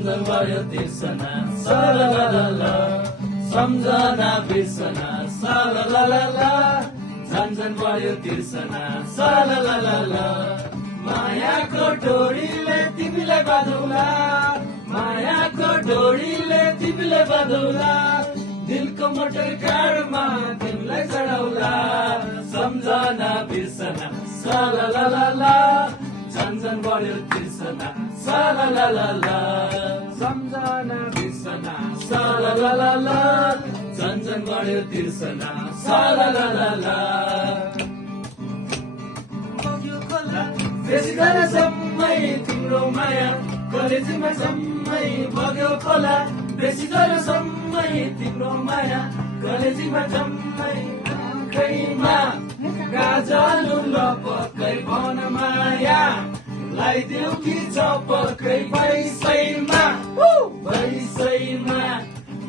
झन्झन बढ्यो तिर्सना सलललला सम्झना बिर्सना सलललला झन्झन बढ्यो तिर्सना सलललला मायाको डोरीले तिमीलाई बाँधौला मायाको डोरीले तिमीलाई बाँधौला दिलको मोटर कारमा तिमीलाई चढाउला सम्झना बिर्सना सलललला झन्झन बढ्यो तिर्सना सलललला सम्झना बिर्सना सलललला झन्झन बढ्यो तिर्सना सलललला बेसी गरे जम्मै तिम्रो माया कलेजीमा जम्मै बग्यो खोला बेसी गरे जम्मै तिम्रो माया कलेजीमा जम्मै आँखैमा गाजल लपक्कै भन माया लाइदेऊ कि चपक्कै पैसैमा पैसैमा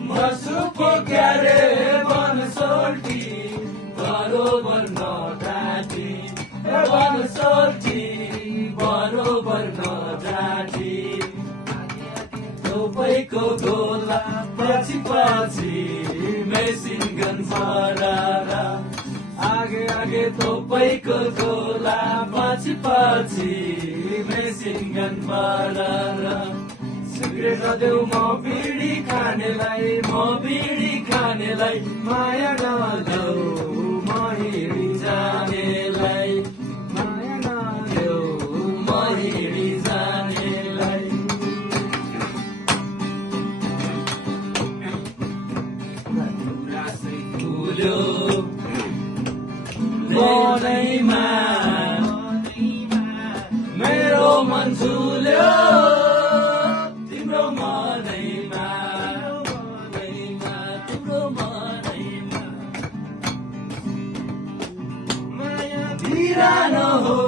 मसुको क्यारे बन सोल्टी बरोबर नडाटी बन सोल्टी बरोबर नडाटी तपाईँको गोला पछि पछि मेसिन गन फरारा आगे आगे तपाईँको गोला पछि पछि मेसिन गन फरारा सिगरेट देऊ म बिडी खानेलाई माया नदेऊ म हिँडी जानेलाई माया नदेऊ म हिँडी जानेलाई रासै फुल्यो मनैमा मेरो मन झुल्यो तिम्रो मनैमा तिम्रो मनैमा माया बिरानो हो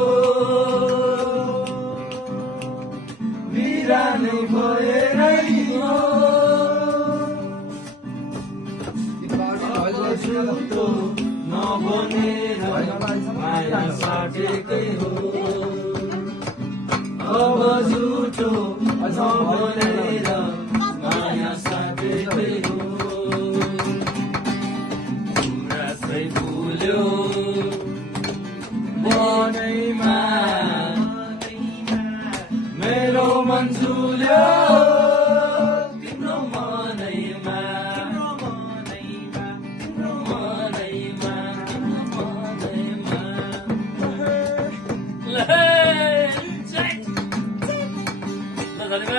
बिरानो भएरै हो झुटो नबनेर माया साटेकै हो अब झुटो नबनेर माया साटेकै हो रासै फुल्यो मनैमा मेरो मन झुल्यो तिम्रो मनैमा धन्यवाद।